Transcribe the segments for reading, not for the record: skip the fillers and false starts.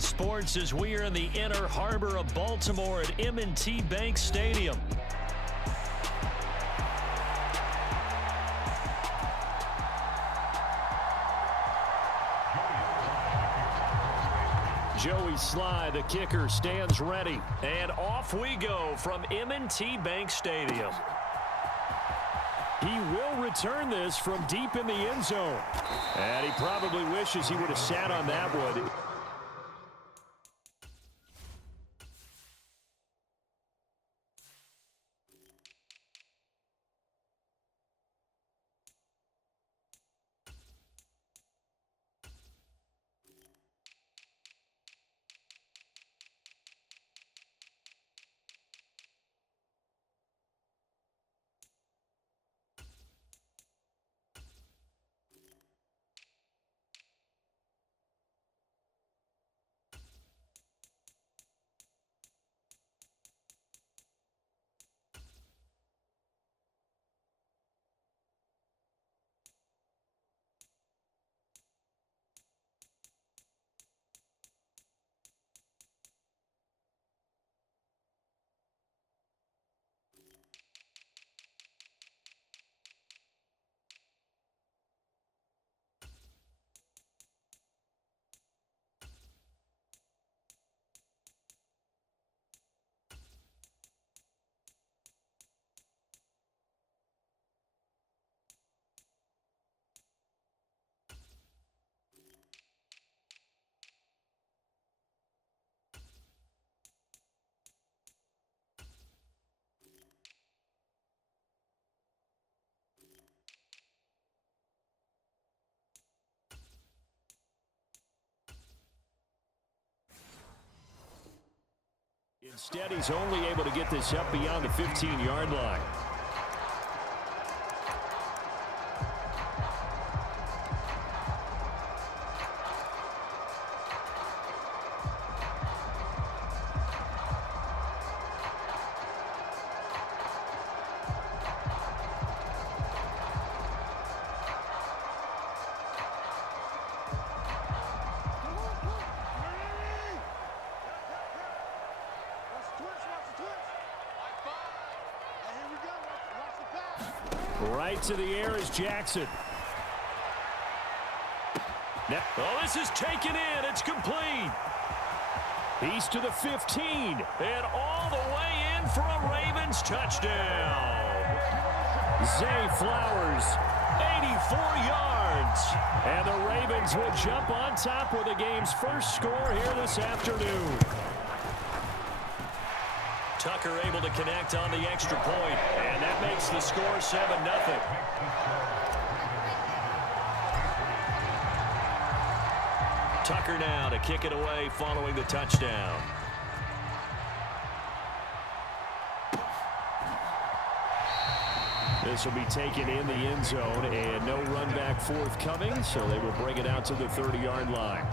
Saturday sports as we are in the inner harbor of Baltimore at M&T Bank Stadium. Joey Sly, the kicker, stands ready. And off we go from M&T Bank Stadium. He will return this from deep in the end zone. And he probably wishes he would have sat on that one. Instead, he's only able to get this up beyond the 15-yard line. Right to the air is Jackson. Oh, this is taken in. It's complete. He's to the 15. And all the way in for a Ravens touchdown. Zay Flowers, 84 yards. And the Ravens will jump on top with the game's first score here this afternoon. Tucker able to connect on the extra point, and that makes the score 7-0. Tucker now to kick it away following the touchdown. This will be taken in the end zone, and no run back forthcoming, so they will bring it out to the 30-yard line.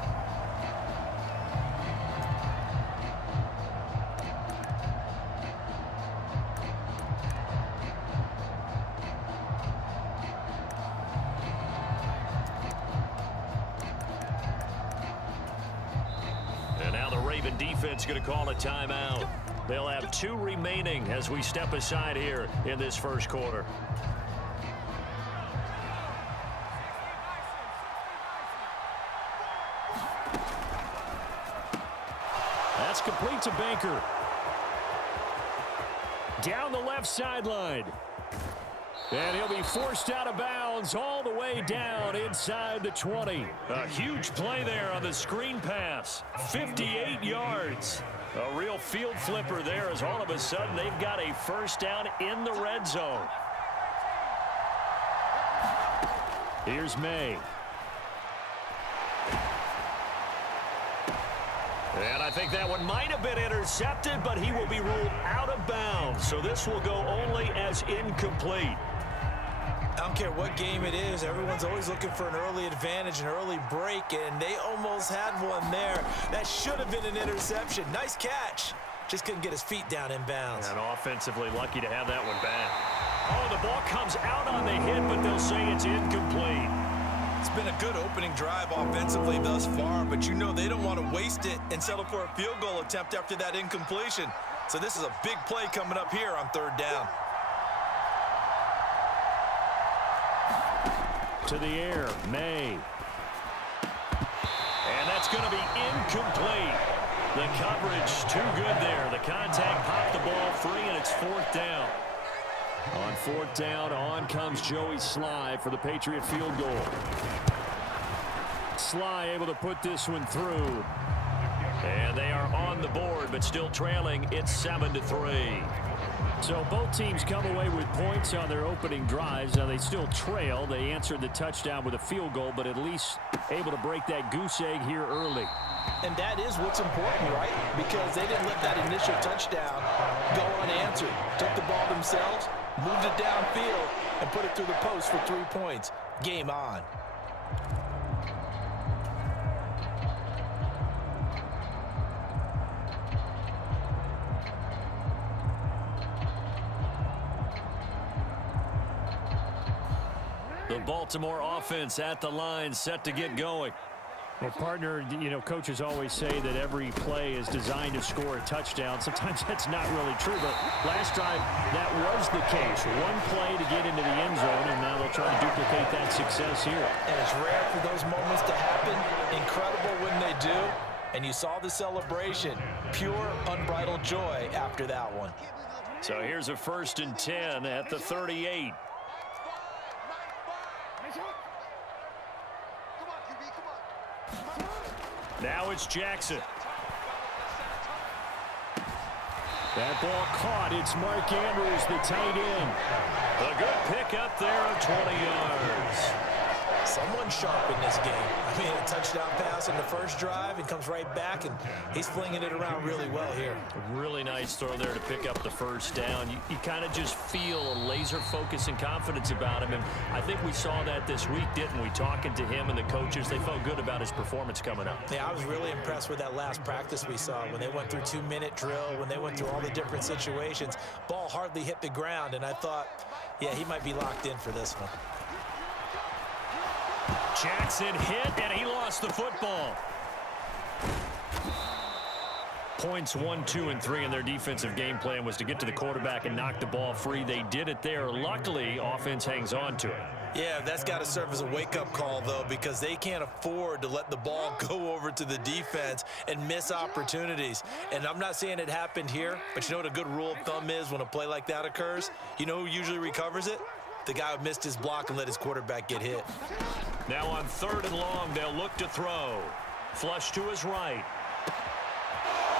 Defense going to call a timeout. They'll have 2 remaining as we step aside here in this first quarter. That's complete to Baker. Down the left sideline. And he'll be forced out of bounds all the way down inside the 20. A huge play there on the screen pass. 58 yards. A real field flipper there as all of a sudden they've got a first down in the red zone. Here's May. And I think that one might have been intercepted, but he will be ruled out of bounds. So this will go only as incomplete. I don't care what game it is. Everyone's always looking for an early advantage, an early break, and they almost had one there. That should have been an interception. Nice catch. Just couldn't get his feet down in bounds. And offensively lucky to have that one back. Oh, the ball comes out on the hit, but they'll say it's incomplete. It's been a good opening drive offensively thus far, but you know they don't want to waste it and settle for a field goal attempt after that incompletion. So this is a big play coming up here on third down. To the air, May. And that's going to be incomplete. The coverage too good there. The contact popped the ball free, and it's fourth down. On fourth down, on comes Joey Sly for the Patriot field goal. Sly able to put this one through. And they are on the board, but still trailing. It's 7-3. So both teams come away with points on their opening drives. Now they still trail. They answered the touchdown with a field goal, but at least able to break that goose egg here early. And that is what's important, right? Because they didn't let that initial touchdown go unanswered. Took the ball themselves, moved it downfield, and put it through the post for 3 points. Game on. The Baltimore offense at the line, set to get going. Well, partner, you know, coaches always say that every play is designed to score a touchdown. Sometimes that's not really true, but last drive, that was the case. One play to get into the end zone, and now they'll try to duplicate that success here. And it's rare for those moments to happen. Incredible when they do. And you saw the celebration. Pure, unbridled joy after that one. So here's a 1st and 10 at the 38. Now it's Jackson. That ball caught. It's Mark Andrews, the tight end. A good pickup there of 20 yards. Someone sharp in this game. I mean, a touchdown pass in the first drive and comes right back, and he's flinging it around really well here. A really nice throw there to pick up the first down. You kind of just feel a laser focus and confidence about him, and I think we saw that this week, didn't we? Talking to him and the coaches, they felt good about his performance coming up. Yeah, I was really impressed with that last practice we saw when they went through 2-minute drill, when they went through all the different situations. Ball hardly hit the ground, and I thought, yeah, he might be locked in for this one. Jackson hit, and he lost the football. Points 1, 2, and 3 in their defensive game plan was to get to the quarterback and knock the ball free. They did it there. Luckily, offense hangs on to it. Yeah, that's got to serve as a wake-up call, though, because they can't afford to let the ball go over to the defense and miss opportunities. And I'm not saying it happened here, but you know what a good rule of thumb is when a play like that occurs? You know who usually recovers it? The guy who missed his block and let his quarterback get hit. Now on 3rd and long, they'll look to throw. Flush to his right.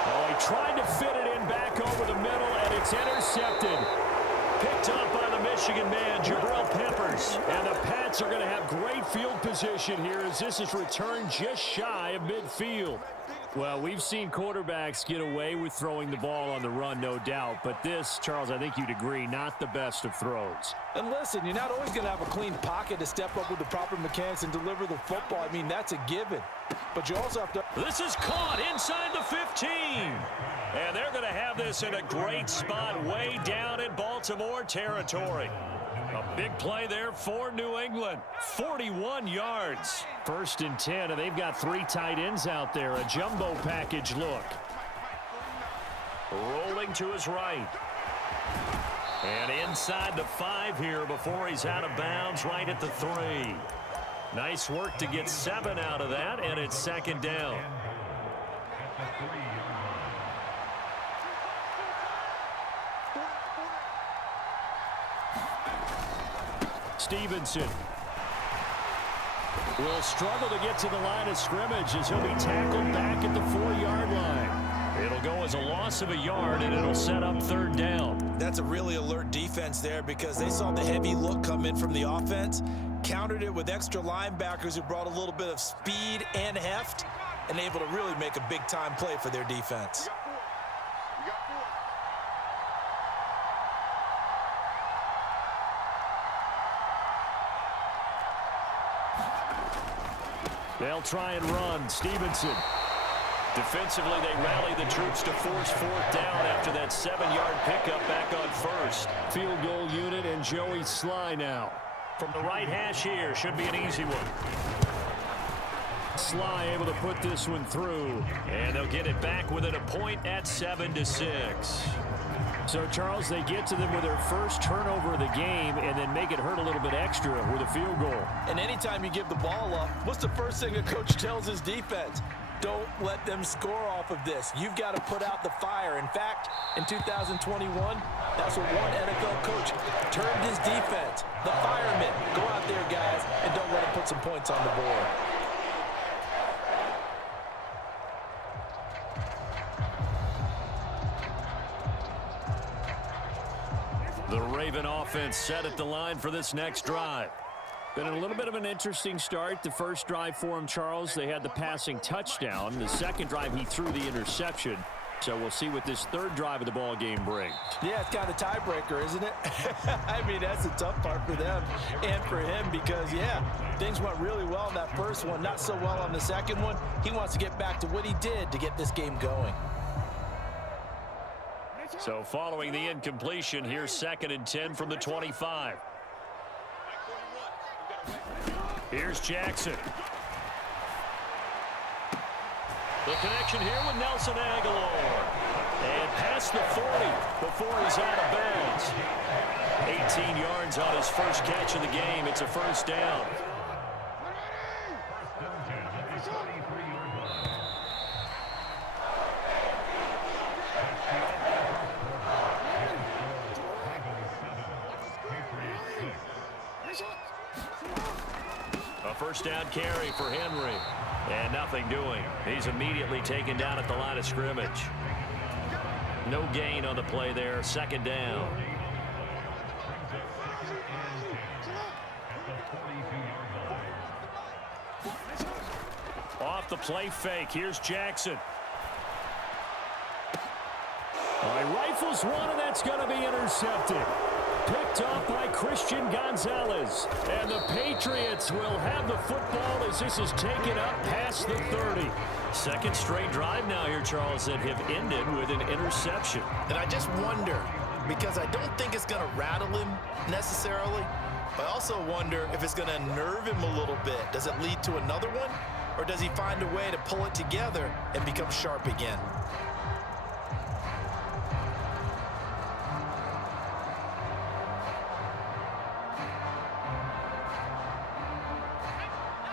Oh, he tried to fit it in back over the middle, and it's intercepted. Picked up by the Michigan man, Jabril Peppers. And the Pats are going to have great field position here as this is returned just shy of midfield. Well, we've seen quarterbacks get away with throwing the ball on the run, no doubt. But this, Charles, I think you'd agree, not the best of throws. And listen, you're not always going to have a clean pocket to step up with the proper mechanics and deliver the football. I mean, that's a given. But you also have to... This is caught inside the 15. And they're going to have this in a great spot way down in Baltimore territory. A big play there for New England. 41 yards. 1st and 10, and they've got 3 tight ends out there. A jumbo package look. Rolling to his right. And inside the 5 here before he's out of bounds right at the 3. Nice work to get 7 out of that, and it's 2nd down. Stevenson will struggle to get to the line of scrimmage as he'll be tackled back at the 4-yard line. It'll go as a loss of a yard, and it'll set up 3rd down. That's a really alert defense there because they saw the heavy look come in from the offense, countered it with extra linebackers who brought a little bit of speed and heft, and able to really make a big-time play for their defense. They'll try and run. Stevenson. Defensively, they rally the troops to force 4th down after that 7-yard pickup back on 1st. Field goal unit and Joey Sly now. From the right hash here, should be an easy one. Sly able to put this one through. And they'll get it back within a point at 7-6. So, Charles, they get to them with their first turnover of the game and then make it hurt a little bit extra with a field goal. And anytime you give the ball up, what's the first thing a coach tells his defense? Don't let them score off of this. You've got to put out the fire. In fact, in 2021, that's what one NFL coach termed his defense. The firemen. Go out there, guys, and don't let them put some points on the board. The Raven offense set at the line for this next drive. Been a little bit of an interesting start. The first drive for him, Charles, they had the passing touchdown. The second drive, he threw the interception. So we'll see what this third drive of the ball game brings. Yeah, it's kind of a tiebreaker, isn't it? I mean, that's the tough part for them and for him because, yeah, things went really well in that first one, not so well on the second one. He wants to get back to what he did to get this game going. So following the incompletion, here's 2nd and 10 from the 25. Here's Jackson. The connection here with Nelson Aguilar. And past the 40 before he's out of bounds. 18 yards on his first catch of the game. It's a first down. A first down carry for Henry. And nothing doing. He's immediately taken down at the line of scrimmage. No gain on the play there. 2nd down. Off the play fake. Here's Jackson. All right, rifles one, and that's going to be intercepted. Picked off by Christian Gonzalez. And the Patriots will have the football as this is taken up past the 30. Second straight drive now here, Charles, that have ended with an interception. And I just wonder, because I don't think it's going to rattle him necessarily, but I also wonder if it's going to nerve him a little bit. Does it lead to another one? Or does he find a way to pull it together and become sharp again?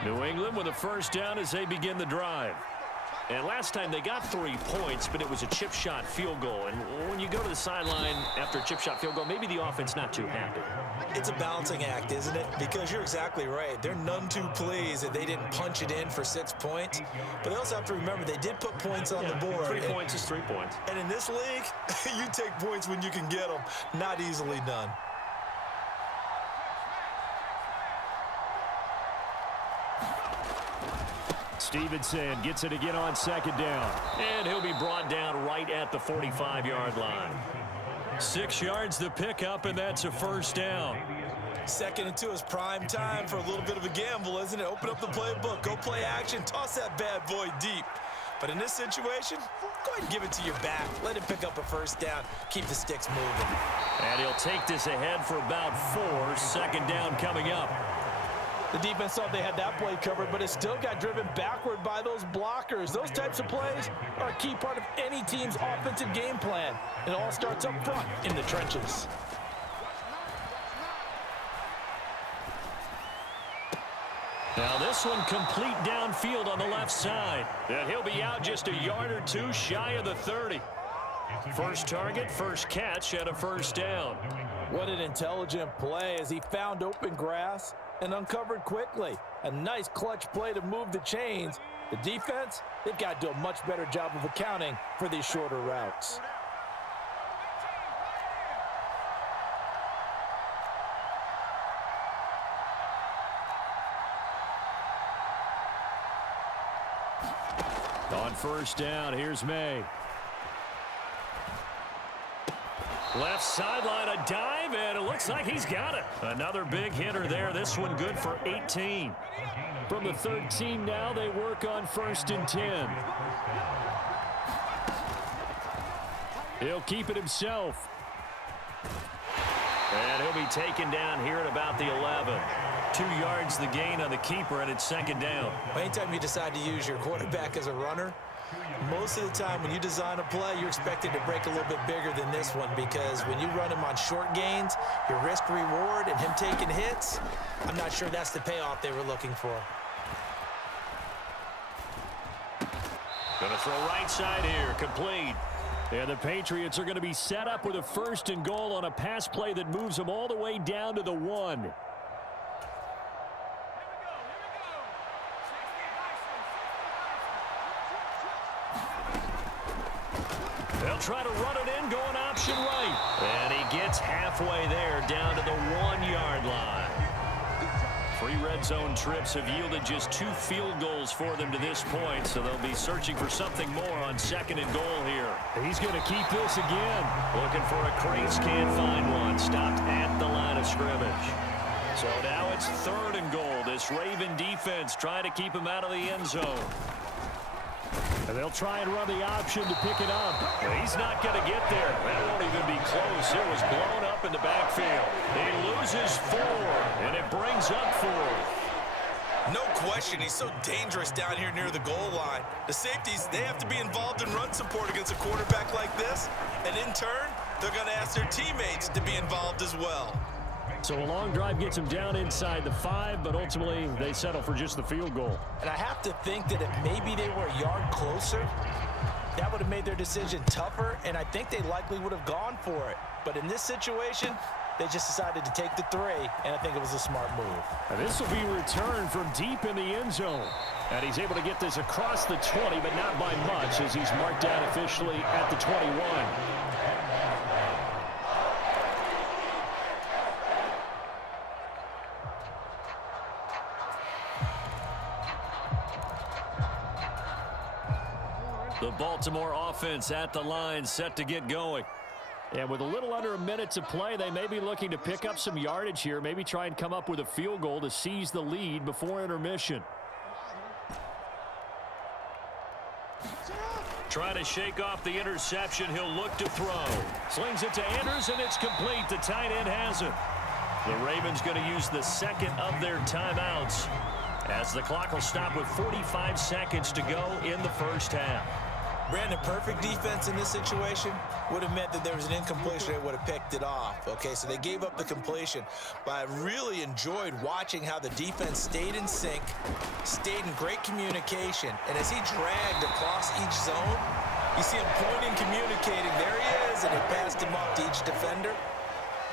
New England with a first down as they begin the drive. And last time they got 3 points, but it was a chip shot field goal. And when you go to the sideline after a chip shot field goal, maybe the offense not too happy. It's a balancing act, isn't it? Because you're exactly right. They're none too pleased that they didn't punch it in for 6 points. But they also have to remember they did put points on the board. 3 points is 3 points. And in this league, you take points when you can get them. Not easily done. Stevenson gets it again on 2nd down. And he'll be brought down right at the 45-yard line. 6 yards the pickup, and that's a first down. 2nd and 2 is prime time for a little bit of a gamble, isn't it? Open up the playbook, go play action, toss that bad boy deep. But in this situation, go ahead and give it to your back. Let him pick up a first down. Keep the sticks moving. And he'll take this ahead for about 4. 2nd down coming up. The defense thought they had that play covered, but it still got driven backward by those blockers. Those types of plays are a key part of any team's offensive game plan. It all starts up front in the trenches. Now this one complete downfield on the left side. And he'll be out just a yard or 2 shy of the 30. First target, first catch, and a first down. What an intelligent play as he found open grass and uncovered quickly. A nice clutch play to move the chains. The defense, they've got to do a much better job of accounting for these shorter routes. On first down, here's May. Left sideline, a dive, and it looks like he's got it. Another big hitter there. This one good for 18. From the 13 now, they work on 1st and 10. He'll keep it himself. And he'll be taken down here at about the 11. 2 yards the gain on the keeper, and it's second down. Anytime you decide to use your quarterback as a runner, most of the time when you design a play, you're expected to break a little bit bigger than this one, because when you run him on short gains, your risk-reward and him taking hits, I'm not sure that's the payoff they were looking for. Going to throw right side here, complete. And the Patriots are going to be set up with a 1st and goal on a pass play that moves them all the way down to the 1. They'll try to run it in, going option right. And he gets halfway there, down to the 1-yard line. 3 red zone trips have yielded just 2 field goals for them to this point, so they'll be searching for something more on 2nd and goal here. He's going to keep this again. Looking for a crease, can't find one. Stopped at the line of scrimmage. So now it's 3rd and goal. This Raven defense trying to keep him out of the end zone. And they'll try and run the option to pick it up. He's not going to get there. That won't even be close. It was blown up in the backfield. He loses 4, and it brings up 4. No question, he's so dangerous down here near the goal line. The safeties, they have to be involved in run support against a quarterback like this. And in turn, they're going to ask their teammates to be involved as well. So a long drive gets them down inside the 5, but ultimately they settle for just the field goal. And I have to think that if maybe they were a yard closer, that would have made their decision tougher, and I think they likely would have gone for it. But in this situation, they just decided to take the 3, and I think it was a smart move. And this will be returned from deep in the end zone. And he's able to get this across the 20, but not by much, as he's marked down officially at the 21. The Baltimore offense at the line, set to get going. And with a little under a minute to play, they may be looking to pick up some yardage here, maybe try and come up with a field goal to seize the lead before intermission. Trying to shake off the interception. He'll look to throw. Slings it to Andrews, and it's complete. The tight end has it. The Ravens going to use the 2nd of their timeouts, as the clock will stop with 45 seconds to go in the first half. Brandon, perfect defense in this situation would have meant that there was an incompletion. They would have picked it off. Okay, so they gave up the completion. But I really enjoyed watching how the defense stayed in sync, stayed in great communication. And as he dragged across each zone, you see him pointing, communicating. There he is, and he passed him off to each defender.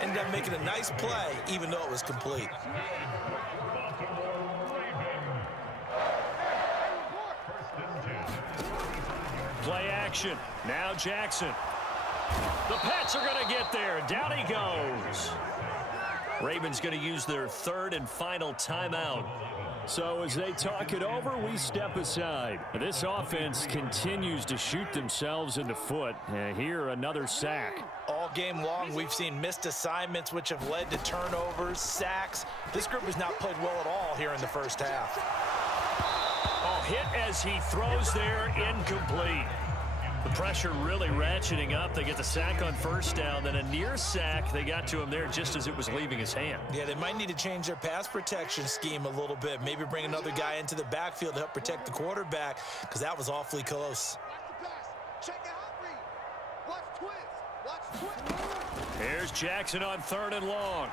Ended up making a nice play, even though it was complete. Play action. Now Jackson. The Pats are going to get there. Down he goes. Ravens going to use their 3rd and final timeout. So as they talk it over, we step aside. This offense continues to shoot themselves in the foot. Here, another sack. All game long, we've seen missed assignments, which have led to turnovers, sacks. This group has not played well at all here in the first half. Oh, hit as he throws there, incomplete. The pressure really ratcheting up. They get the sack on 1st down, then a near sack. They got to him there just as it was leaving his hand. Yeah, they might need to change their pass protection scheme a little bit. Maybe bring another guy into the backfield to help protect the quarterback, because that was awfully close. Here's Jackson on 3rd and long.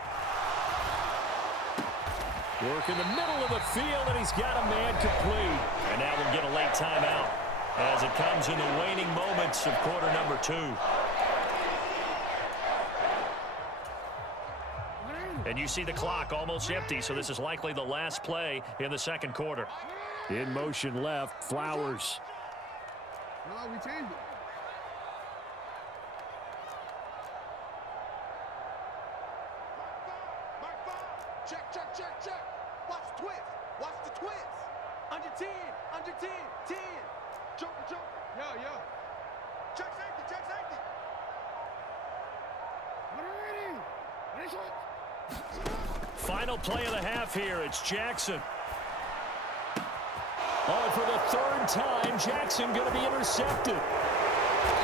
Work in the middle of the field, and he's got a man complete. And now we'll get a late timeout as it comes in the waning moments of quarter number 2. And you see the clock almost empty, so this is likely the last play in the 2nd quarter. In motion left, Flowers. No, we changed it. Check, check, check, check. Watch the twist. Watch the twist. Under 10, under 10, 10. Joker, joker. Yo, yo. Check safety, check safety. Final play of the half here. It's Jackson. Oh, for the 3rd time, Jackson going to be intercepted.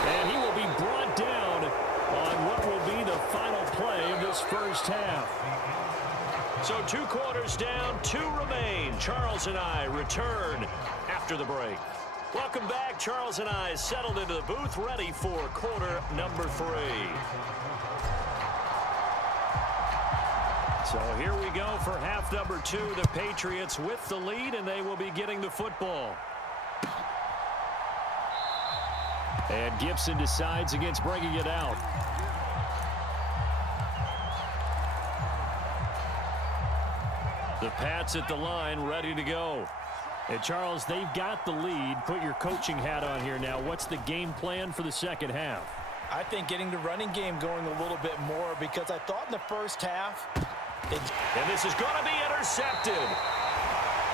And he will be brought down on what will be the final play of this first half. So 2 quarters down, 2 remain. Charles and I return after the break. Welcome back. Charles and I settled into the booth, ready for quarter number 3. So here we go for half number 2. The Patriots with the lead, and they will be getting the football. And Gibson decides against bringing it out. The Pats at the line, ready to go. And Charles, they've got the lead. Put your coaching hat on here now. What's the game plan for the second half? I think getting the running game going a little bit more, because I thought in the first half. And this is going to be intercepted.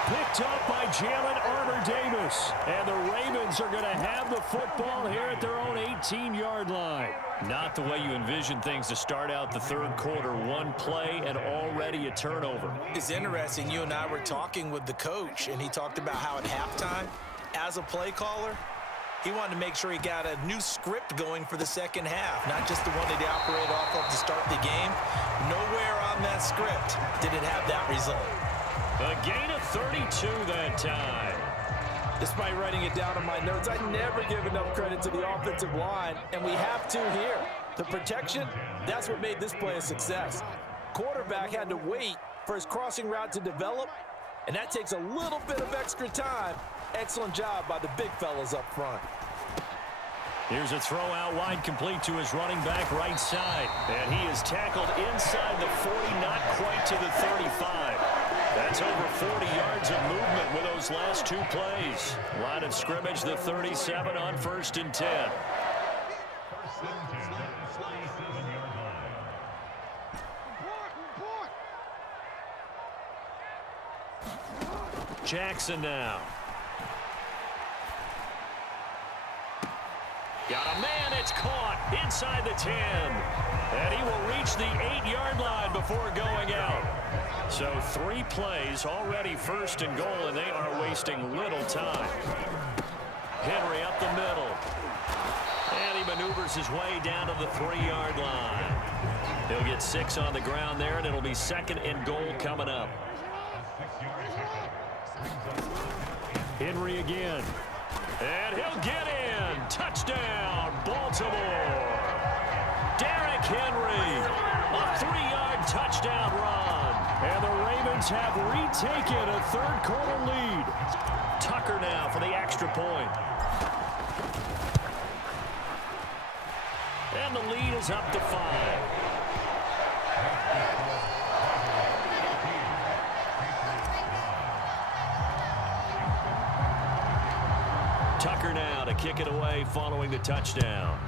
Picked up by Jalen Armour-Davis. And the Ravens are going to have the football here at their own 18-yard line. Not the way you envision things to start out the third quarter. 1 play and already a turnover. It's interesting. You and I were talking with the coach, and he talked about how at halftime, as a play caller, he wanted to make sure he got a new script going for the second half, not just the one that he operated off of to start the game. Nowhere on that script did it have that result. A gain of 32 that time. Despite writing it down on my notes, I never give enough credit to the offensive line, and we have to here. The protection, that's what made this play a success. Quarterback had to wait for his crossing route to develop, and that takes a little bit of extra time. Excellent job by the big fellas up front. Here's a throw out wide, complete to his running back right side. And he is tackled inside the 40, not quite to the 35. That's over 40 yards of movement with those last 2 plays. Line of scrimmage, the 37 on 1st and 10. Jackson now. Got a man, it's caught inside the 10. And he will reach the 8-yard line before going out. So 3 plays, already 1st and goal, and they are wasting little time. Henry up the middle. And he maneuvers his way down to the 3-yard line. He'll get 6 on the ground there, and it'll be 2nd and goal coming up. Henry again. And he'll get in. Touchdown, Baltimore. Derrick Henry, a 3-yard touchdown run. And the Ravens have retaken a third-quarter lead. Tucker now for the extra point. And the lead is up to 5. Tucker now to kick it away following the touchdown.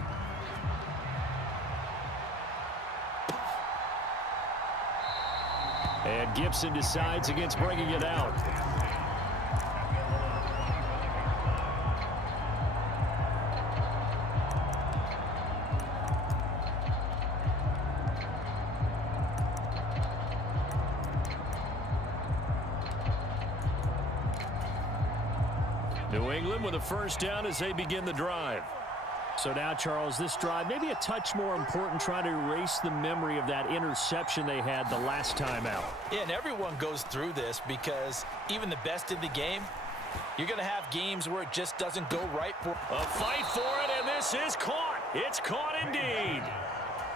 And Gibson decides against bringing it out. New England with a first down as they begin the drive. So now, Charles, this drive maybe a touch more important, trying to erase the memory of that interception they had the last time out. Yeah, and everyone goes through this, because even the best in the game, you're going to have games where it just doesn't go right. A fight for it, and this is caught. It's caught indeed.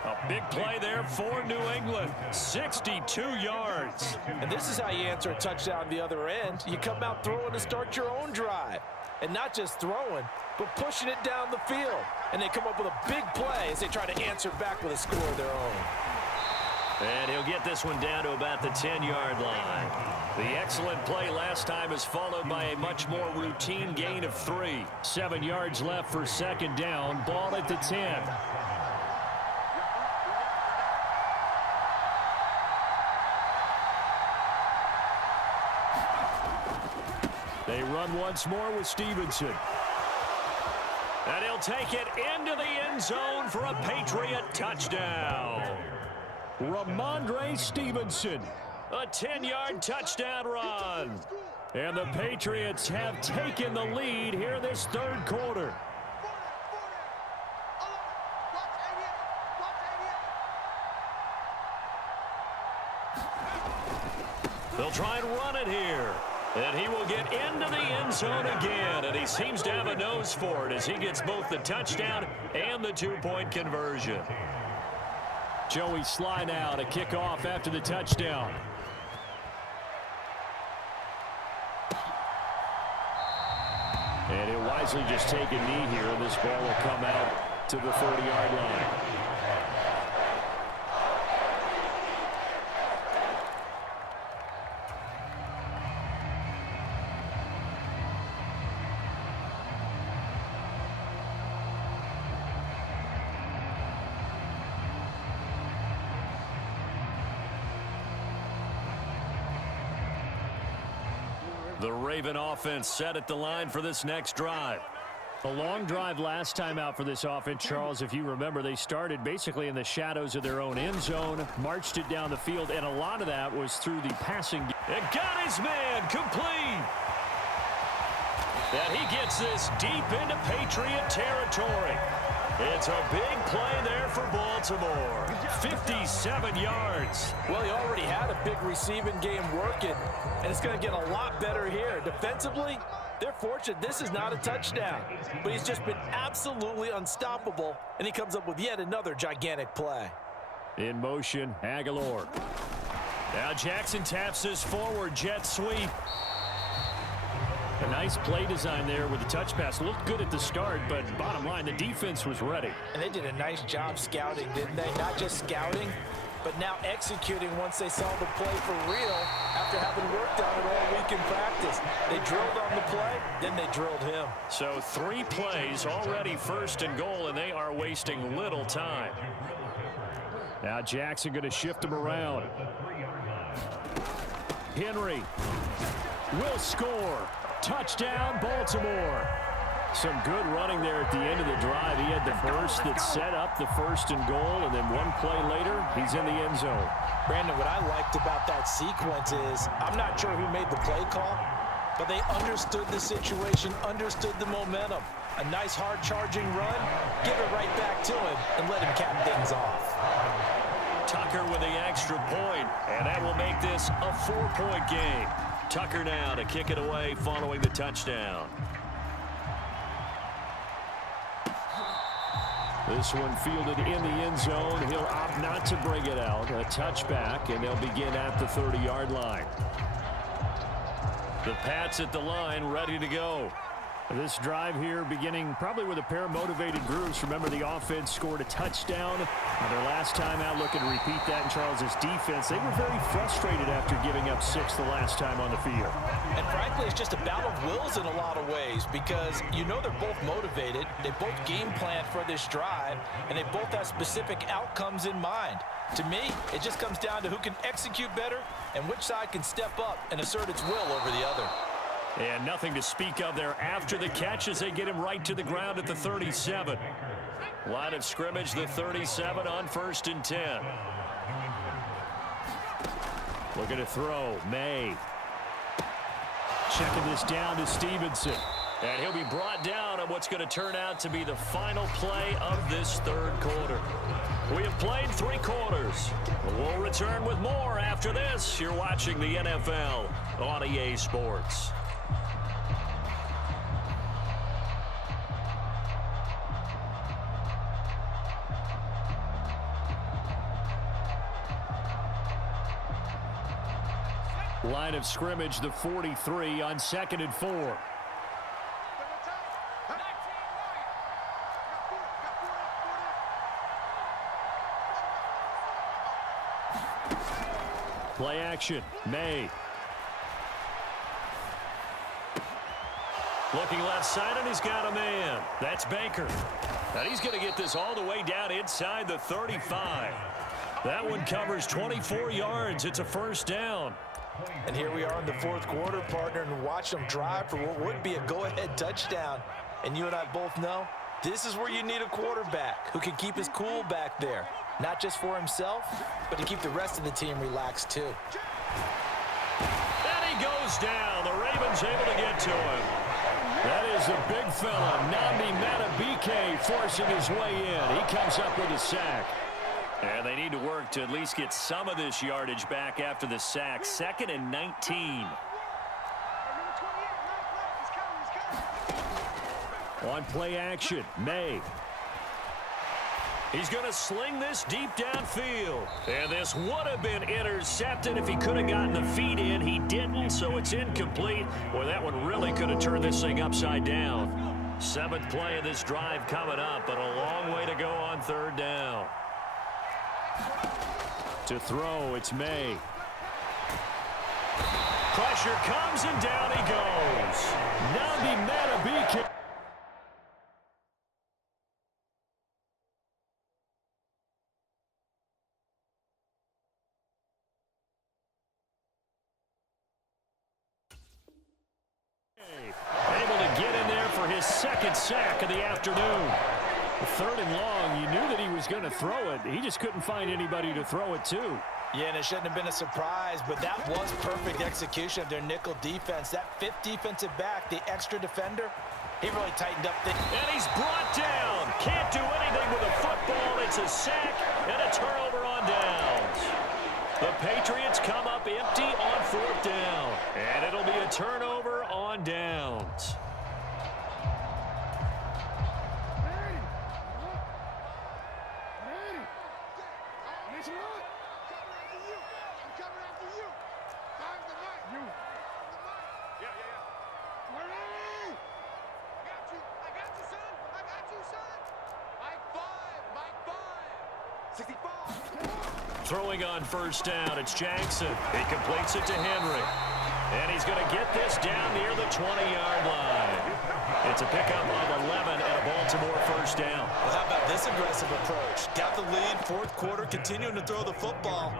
A big play there for New England. 62 yards. And this is how you answer a touchdown the other end. You come out throwing to start your own drive. And not just throwing, but pushing it down the field. And they come up with a big play as they try to answer back with a score of their own. And he'll get this one down to about the 10-yard line. The excellent play last time is followed by a much more routine gain of 3. 7 yards left for second down. Ball at the 10. They run once more with Stevenson. And he'll take it into the end zone for a Patriot touchdown. Ramondre Stevenson. A 10-yard touchdown run. And the Patriots have taken the lead here this third quarter. They'll try and run it here. And he will get into the end zone again. And he seems to have a nose for it as he gets both the touchdown and the two-point conversion. Joey Sly now to kick off after the touchdown. And he'll wisely just take a knee here, and this ball will come out to the 30-yard line. The Raven offense set at the line for this next drive. A long drive last time out for this offense, Charles. If you remember, they started basically in the shadows of their own end zone, marched it down the field, and a lot of that was through the passing. It got his man complete. And he gets this deep into Patriot territory. It's a big play there for Baltimore. 57 yards. Well, he already had a big receiving game working, and it's going to get a lot better here. Defensively, they're fortunate this is not a touchdown, but he's just been absolutely unstoppable, and he comes up with yet another gigantic play. In motion, Aguilar. Now Jackson taps this forward jet sweep. A nice play design there with the touch pass. Looked good at the start, but bottom line, the defense was ready. And they did a nice job scouting, didn't they? Not just scouting, but now executing once they saw the play for real after having worked on it all week in practice. They drilled on the play, then they drilled him. So 3 plays already first and goal, and they are wasting little time. Now Jackson going to shift him around. Henry will score. Touchdown, Baltimore. Some good running there at the end of the drive. He had the burst that set up the first and goal, and then one play later, he's in the end zone. Brandon, what I liked about that sequence is, I'm not sure who made the play call, but they understood the situation, understood the momentum. A nice hard-charging run, give it right back to him, and let him cap things off. Tucker with the extra point, and that will make this a 4-point game. Tucker now to kick it away following the touchdown. This one fielded in the end zone. He'll opt not to bring it out. A touchback, and they'll begin at the 30-yard line. The Pats at the line, ready to go. This drive here beginning probably with a pair of motivated groups. Remember, the offense scored a touchdown their last time out. Looking to repeat that in Charles's defense. They were very frustrated after giving up 6 the last time on the field. And frankly, it's just a battle of wills in a lot of ways because you know they're both motivated. They both game planned for this drive, and they both have specific outcomes in mind. To me, it just comes down to who can execute better and which side can step up and assert its will over the other. And nothing to speak of there after the catch as they get him right to the ground at the 37. Line of scrimmage, the 37 on 1st and 10. Looking to throw. May. Checking this down to Stevenson. And he'll be brought down on what's going to turn out to be the final play of this 3rd quarter. We have played 3 quarters. We'll return with more after this. You're watching the NFL on EA Sports. Line of scrimmage, the 43 on 2nd and 4. Play action. May. Looking left side, and he's got a man. That's Baker. And he's going to get this all the way down inside the 35. That one covers 24 yards. It's a 1st down. And here we are in the 4th quarter, partner, and watch them drive for what would be a go-ahead touchdown. And you and I both know this is where you need a quarterback who can keep his cool back there. Not just for himself, but to keep the rest of the team relaxed too. And he goes down. The Ravens able to get to him. That is a big fella. Nnamdi Madubuike forcing his way in. He comes up with a sack. And they need to work to at least get some of this yardage back after the sack. 2nd and 19. On play action, May. He's going to sling this deep downfield. And this would have been intercepted if he could have gotten the feet in. He didn't, so it's incomplete. Boy, that one really could have turned this thing upside down. 7th play of this drive coming up, but a long way to go on 3rd down. To throw, it's May. Pressure comes, and down he goes. Nabi Matabike. Able to get in there for his 2nd sack of the afternoon. 3rd and long, you knew that he was going to throw it. He just couldn't find anybody to throw it to. Yeah, and it shouldn't have been a surprise, but that was perfect execution of their nickel defense. That 5th defensive back, the extra defender, he really tightened up things. And he's brought down. Can't do anything with a football. It's a sack and a turnover on downs. The Patriots come up empty on 4th down. And it'll be a turnover on downs. Throwing on 1st down, it's Jackson. He completes it to Henry. And he's going to get this down near the 20-yard line. It's a pickup of 11 and a Baltimore 1st down. Well, how about this aggressive approach? Got the lead, 4th quarter, continuing to throw the football.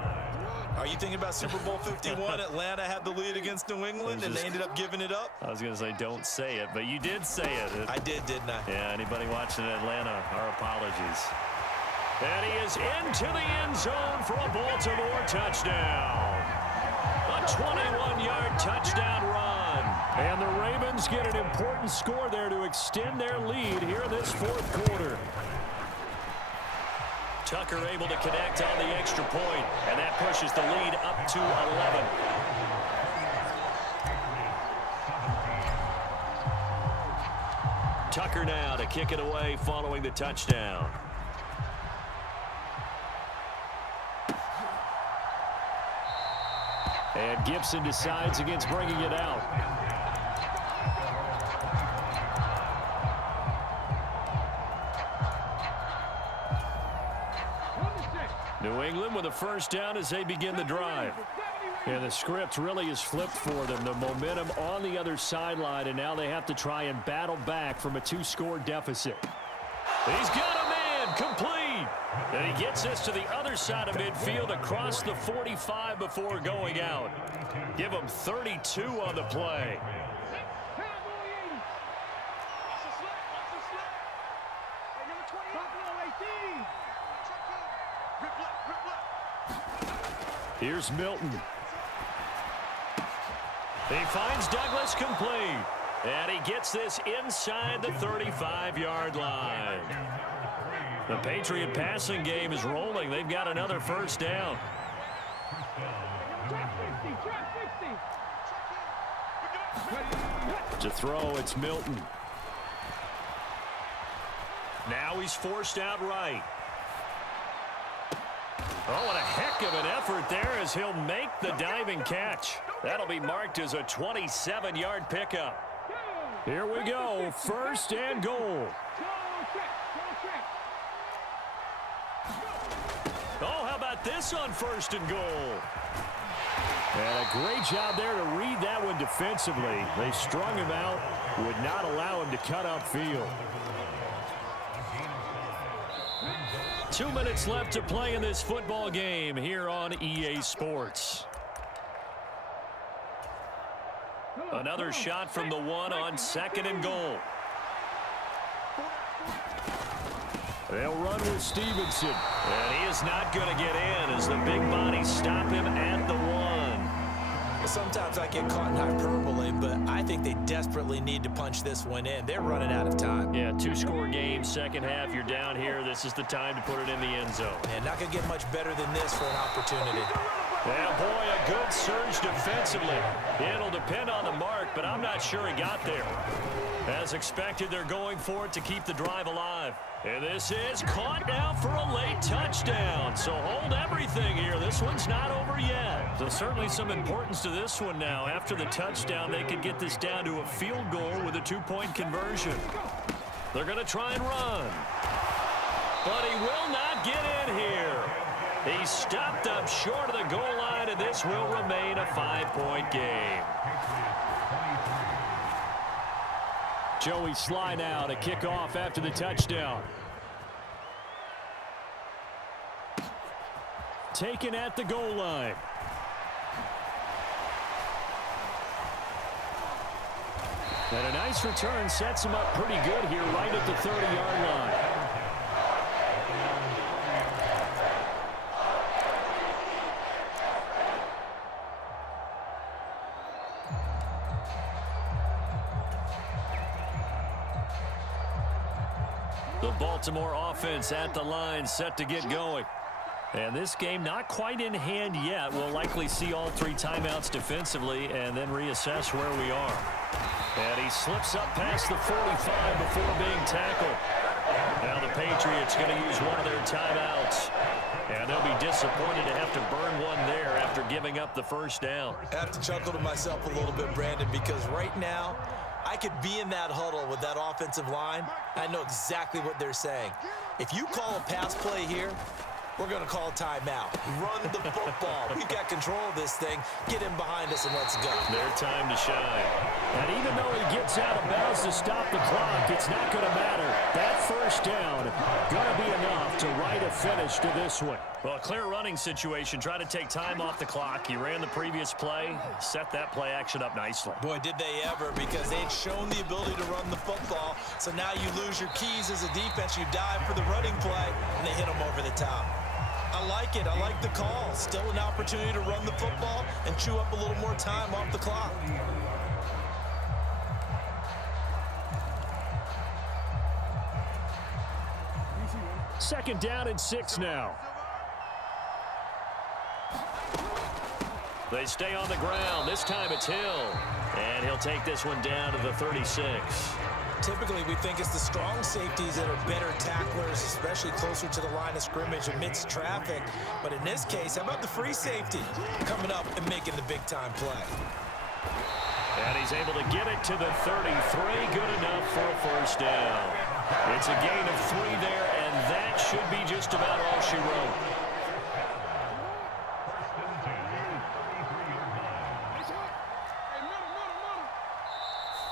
Are you thinking about Super Bowl 51? Atlanta had the lead against New England, and they ended up giving it up? I was going to say don't say it, but you did say it. I did, didn't I? Yeah, anybody watching Atlanta, our apologies. And he is into the end zone for a Baltimore touchdown. A 21-yard touchdown run. And the Ravens get an important score there to extend their lead here in this 4th quarter. Tucker able to connect on the extra point, and that pushes the lead up to 11. Tucker now to kick it away following the touchdown. And Gibson decides against bringing it out. New England with a 1st down as they begin the drive. And the script really is flipped for them. The momentum on the other sideline, and now they have to try and battle back from a 2-score deficit. He's got a man, complete. And he gets this to the other side of midfield across the 45 before going out. Give him 32 on the play. Here's Milton. He finds Douglas complete. And he gets this inside the 35-yard line. The Patriot passing game is rolling. They've got another 1st down. To throw, it's Milton. Now he's forced out right. Oh, what a heck of an effort there as he'll make the diving catch. That'll be marked as a 27-yard pickup. Here we go, 1st and goal. Oh, how about this on 1st and goal? And a great job there to read that one defensively. They strung him out, would not allow him to cut upfield. 2 minutes left to play in this football game here on EA Sports. Another shot from the 1 on 2nd and goal. They'll run with Stevenson. And he is not going to get in as the big bodies stop him at the 1. Sometimes I get caught in hyperbole, but I think they desperately need to punch this one in. They're running out of time. Yeah, two-score game, second half, you're down here. This is the time to put it in the end zone. And not going to get much better than this for an opportunity. Yeah, boy, a good surge defensively. It'll depend on the mark, but I'm not sure he got there. As expected, they're going for it to keep the drive alive. And this is caught now for a late touchdown. So hold everything here. This one's not over yet. So certainly some importance to this one now. After the touchdown, they could get this down to a field goal with a two-point conversion. They're going to try and run. But he will not get in here. He's stopped up short of the goal line, and this will remain a 5-point game. Joey Sly now to kick off after the touchdown. Taken at the goal line. And a nice return sets him up pretty good here right at the 30-yard line. The Baltimore offense at the line, set to get going. And this game not quite in hand yet. We'll likely see all three timeouts defensively and then reassess where we are. And he slips up past the 45 before being tackled. Now the Patriots going to use one of their timeouts. And they'll be disappointed to have to burn one there after giving up the first down. I have to chuckle to myself a little bit, Brandon, because right now I could be in that huddle with that offensive line. I know exactly what they're saying. If you call a pass play here, we're going to call timeout. Run the football. We've got control of this thing. Get him behind us and let's go. Their time to shine. And even though he gets out of bounds to stop the clock, it's not going to matter. That first down going to be enough to write a finish to this one. Well, a clear running situation. Try to take time off the clock. He ran the previous play, set that play action up nicely. Boy, did they ever, because they'd shown the ability to run the football. So now you lose your keys as a defense. You dive for the running play, and they hit them over the top. I like it. I like the call. Still an opportunity to run the football and chew up a little more time off the clock. Second down and 6 now. They stay on the ground. This time it's Hill. And he'll take this one down to the 36. Typically, we think it's the strong safeties that are better tacklers, especially closer to the line of scrimmage amidst traffic. But in this case, how about the free safety coming up and making the big-time play? And he's able to get it to the 33. Good enough for a first down. It's a gain of 3 there, and that should be just about all she wrote.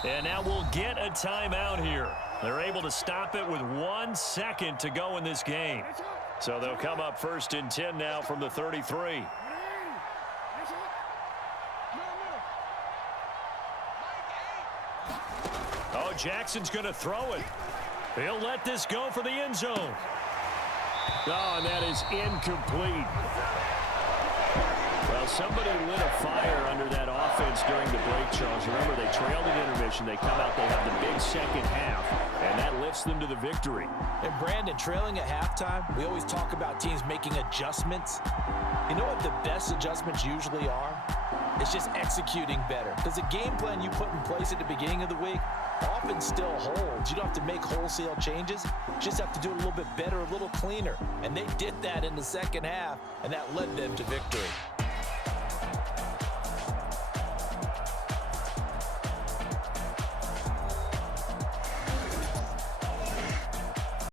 And now we'll get a timeout here. They're able to stop it with 1 second to go in this game. So they'll come up first and 10 now from the 33. Oh, Jackson's going to throw it. He'll let this go for the end zone. Oh, and that is incomplete. Well, somebody lit a fire under that offense during the break, Charles. Remember, they trailed at intermission. They come out, they have the big second half, and that lifts them to the victory. And, Brandon, trailing at halftime, we always talk about teams making adjustments. You know what the best adjustments usually are? It's just executing better. Because the game plan you put in place at the beginning of the week often still holds. You don't have to make wholesale changes. You just have to do it a little bit better, a little cleaner. And they did that in the second half, and that led them to victory.